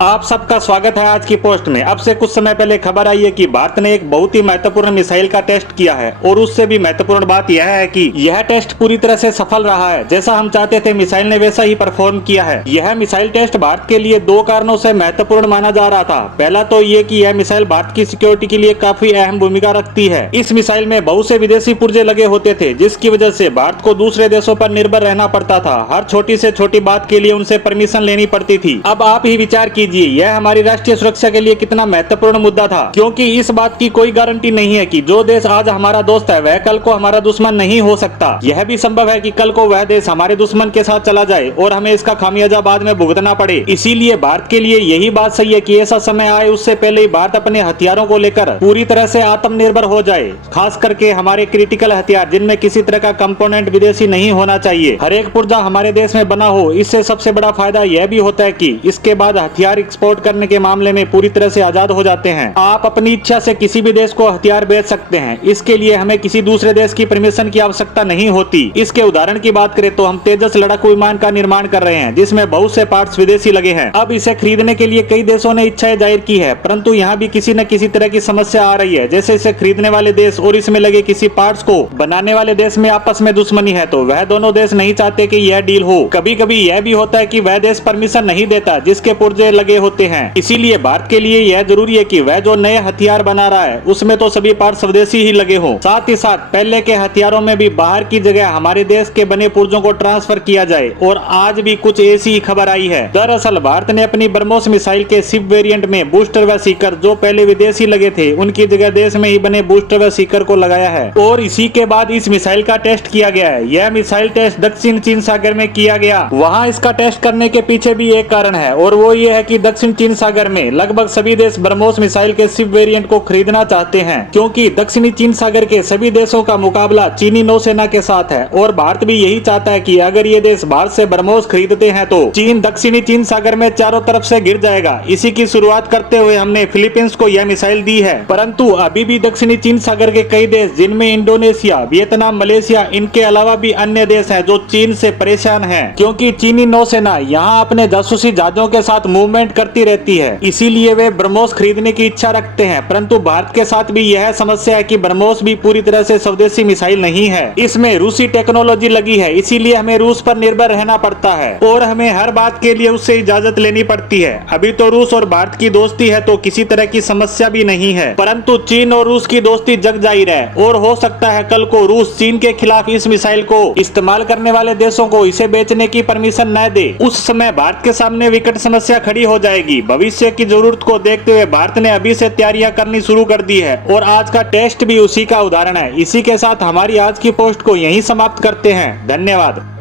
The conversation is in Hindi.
आप सबका स्वागत है आज की पोस्ट में। अब से कुछ समय पहले खबर आई है कि भारत ने एक बहुत ही महत्वपूर्ण मिसाइल का टेस्ट किया है और उससे भी महत्वपूर्ण बात यह है कि यह टेस्ट पूरी तरह से सफल रहा है। जैसा हम चाहते थे मिसाइल ने वैसा ही परफॉर्म किया है। यह मिसाइल टेस्ट भारत के लिए दो कारणों से महत्वपूर्ण माना जा रहा था। पहला तो ये कि यह मिसाइल भारत की सिक्योरिटी के लिए काफी अहम भूमिका रखती है। इस मिसाइल में बहुत से विदेशी पुर्जे लगे होते थे, जिसकी वजह से भारत को दूसरे देशों पर निर्भर रहना पड़ता था। हर छोटी से छोटी बात के लिए उनसे परमिशन लेनी पड़ती थी। अब आप ही विचार कीजिए, यह हमारी राष्ट्रीय सुरक्षा के लिए कितना महत्वपूर्ण मुद्दा था, क्योंकि इस बात की कोई गारंटी नहीं है कि जो देश आज हमारा दोस्त है वह कल को हमारा दुश्मन नहीं हो सकता। यह भी संभव है कि कल को वह देश हमारे दुश्मन के साथ चला जाए और हमें इसका खामियाजा बाद में भुगतना पड़े। इसीलिए भारत के लिए यही बात सही है कि ऐसा समय आए उससे पहले ही भारत अपने हथियारों को लेकर पूरी तरह से आत्मनिर्भर हो जाए। खास करके हमारे क्रिटिकल हथियार, जिनमें किसी तरह का कंपोनेंट विदेशी नहीं होना चाहिए। हर एक पुर्जा हमारे देश में बना हो। इससे सबसे बड़ा फायदा यह भी होता है कि इसके बाद हथियार एक्सपोर्ट करने के मामले में पूरी तरह से आजाद हो जाते हैं। आप अपनी इच्छा से किसी भी देश को हथियार बेच सकते हैं। इसके लिए हमें किसी दूसरे देश की परमिशन की आवश्यकता नहीं होती। इसके उदाहरण की बात करें तो हम तेजस लड़ाकू विमान का निर्माण कर रहे हैं, जिसमें बहुत से पार्ट्स विदेशी लगे हैं। अब इसे खरीदने के लिए कई देशों ने इच्छाएं जाहिर की है, परंतु यहाँ भी किसी न किसी तरह की समस्या आ रही है। जैसे इसे खरीदने वाले देश और इसमें लगे किसी पार्ट्स को बनाने वाले देश में आपस में दुश्मनी है, तो वह दोनों देश नहीं चाहते कि यह डील हो। कभी कभी यह भी होता है कि वह देश परमिशन नहीं देता जिसके पुर्जे लगे होते हैं। इसीलिए भारत के लिए यह जरूरी है कि वह जो नए हथियार बना रहा है उसमें तो सभी पार्ट स्वदेशी ही लगे हों। साथ ही साथ पहले के हथियारों में भी बाहर की जगह हमारे देश के बने पुर्जों को ट्रांसफर किया जाए। और आज भी कुछ ऐसी ही खबर आई है। दरअसल भारत ने अपनी ब्रह्मोस मिसाइल के शिप वेरिएंट में बूस्टर व सीकर जो पहले विदेशी लगे थे, उनकी जगह देश में ही बने बूस्टर व सीकर को लगाया है और इसी के बाद इस मिसाइल का टेस्ट किया गया है। यह मिसाइल टेस्ट दक्षिण चीन सागर में किया गया। वहाँ इसका टेस्ट करने के पीछे भी एक कारण है और वो ये है कि दक्षिण चीन सागर में लगभग सभी देश ब्रह्मोस मिसाइल के शिप वेरिएंट को खरीदना चाहते हैं, क्योंकि दक्षिणी चीन सागर के सभी देशों का मुकाबला चीनी नौसेना के साथ है। और भारत भी यही चाहता है कि अगर ये देश भारत से ब्रह्मोस खरीदते हैं तो चीन दक्षिणी चीन सागर में चारों तरफ से गिर जाएगा। इसी की शुरुआत करते हुए हमने फिलीपींस को यह मिसाइल दी है, परंतु अभी भी दक्षिणी चीन सागर के कई देश, जिनमें इंडोनेशिया, वियतनाम, मलेशिया, इनके अलावा भी अन्य देश हैं जो चीन से परेशान हैं, क्योंकि चीनी नौसेना यहाँ अपने जासूसी जहाजों के साथ मूवमेंट करती रहती है। इसीलिए वे ब्रह्मोस खरीदने की इच्छा रखते हैं। परंतु भारत के साथ भी यह समस्या है कि ब्रह्मोस भी पूरी तरह से स्वदेशी मिसाइल नहीं है, इसमें रूसी टेक्नोलॉजी लगी है। इसीलिए हमें रूस पर निर्भर रहना पड़ता है और हमें हर बात के लिए उससे इजाजत लेनी पड़ती है। अभी तो रूस और भारत की दोस्ती है तो किसी तरह की समस्या भी नहीं है, परंतु चीन और रूस की दोस्ती जग जाहिर है और हो सकता है कल को रूस चीन के खिलाफ इस मिसाइल को इस्तेमाल करने वाले देशों को इसे बेचने की परमिशन न दे। उस समय भारत के सामने विकट समस्या खड़ी हो जाएगी। भविष्य की जरूरत को देखते हुए भारत ने अभी से तैयारियां करनी शुरू कर दी है और आज का टेस्ट भी उसी का उदाहरण है। इसी के साथ हमारी आज की पोस्ट को यहीं समाप्त करते हैं। धन्यवाद।